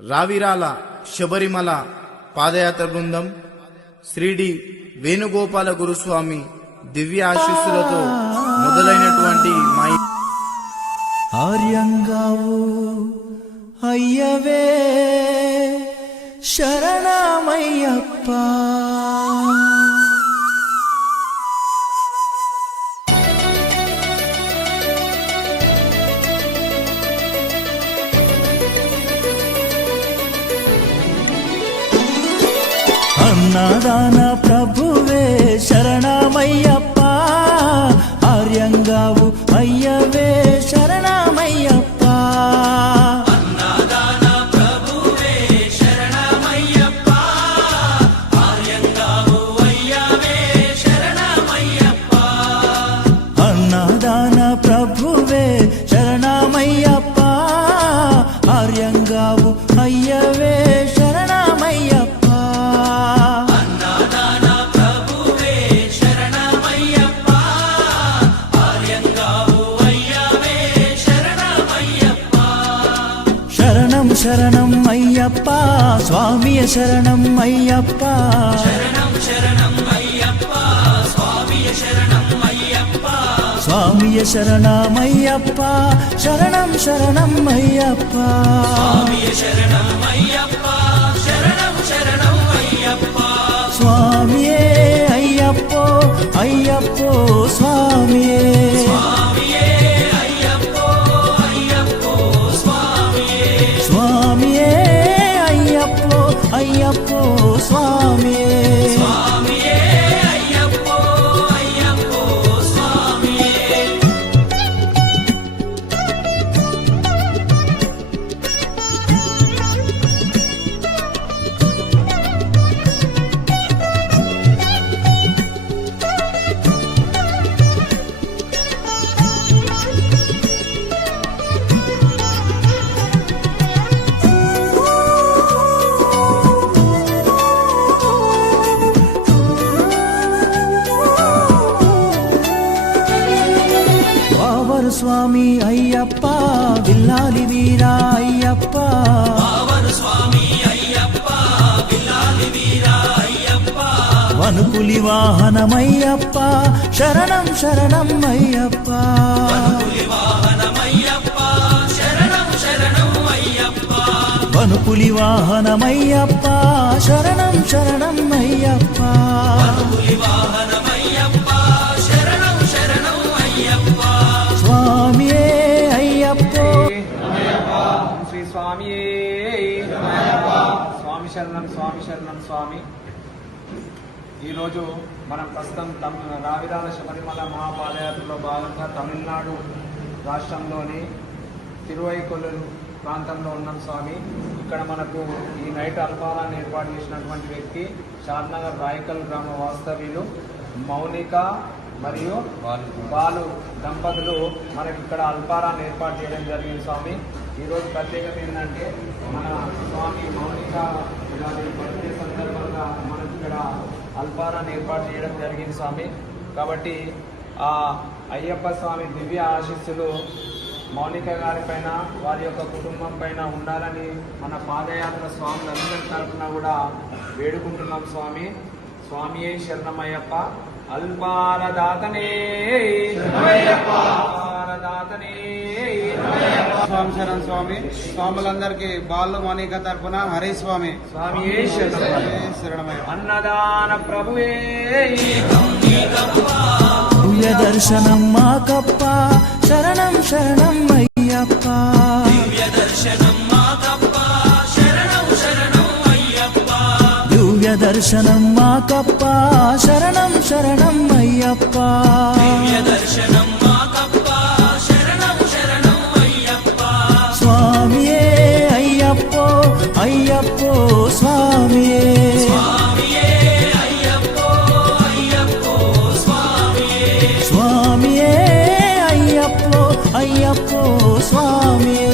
రావిరాల శబరిమల పాదయాత్ర బృందం శ్రీడి వేణుగోపాల గురుస్వామి దివ్య ఆశీస్సులతో మొదలైనటువంటి మా ఆర్యంగావు అయ్యవే శరణమయ్యప్ప. అన్నదాన ప్రభువే శరణమయ్యప్ప ఆర్యంగావు అయ్యవే. స్వామియ శరణం అయ్యప్ప స్వామియ శరణమయ్యప్ప శరణం శరణం అయ్యప్ప స్వామియే అయ్యప్పో అయ్యప్పో స్వామియే స్వామియే వావరు స్వామి అయ్యప్ప విల్లాలి వీరా అయ్యప్ప. వనుపులి వాహనమయ్యప్ప శరణం శరణం అయ్యప్ప. వనుపులి వాహనమయ్యప్ప శరణం శరణం అయ్యప్ప. స్వామియే శరణం స్వామి శరణం స్వామి. ఈరోజు మనం ప్రస్తుతం తమ్ రావిరాల శబరిమల మహాపాదయాత్రలో భాగంగా తమిళనాడు రాష్ట్రంలోని తిరువైకొల్లు ప్రాంతంలో ఉన్నాం స్వామి. ఇక్కడ మనకు ఈ నైట్ అల్పారాన్ని ఏర్పాటు చేసినటువంటి వ్యక్తి షాద్నగర్ రాయకల్ గ్రామ వాస్తవ్యులు మౌనిక మరియు బాలు దంపతులు మనకి ఇక్కడ అల్పారాన్ని ఏర్పాటు చేయడం జరిగింది స్వామి. ఈరోజు ప్రత్యేకత ఏంటంటే మన స్వామి మౌనిక బర్త్డే సందర్భంగా మనకి ఇక్కడ అల్పారాన్ని ఏర్పాటు చేయడం జరిగింది స్వామి. కాబట్టి ఆ అయ్యప్ప స్వామి దివ్య ఆశీస్సులు మౌనిక గారి పైన వారి యొక్క కుటుంబం పైన ఉండాలని మన పాదయాత్ర స్వాములందరి తరఫున కూడా వేడుకుంటున్నాం స్వామి. స్వామియే శరణమయ్యప్ప. అల్పారదాతనే. స్వామి శరణ్ స్వామి స్వాములందరికీ బాలు మౌనిక తరపున హరి స్వామి. శరణమయ్య శరణమయ్య. అన్నదాన ప్రభువే. దివ్య దర్శనం దర్శనం మాకప్ప. శరణం శరణం అయ్యప్ప. దర్శనం మాకప్ప శరణం శరణం అయ్యప్ప స్వామియే అయ్యప్పో అయ్యప్పో స్వామియే. స్వామియే అయ్యప్పో అయ్యప్పో స్వామియే.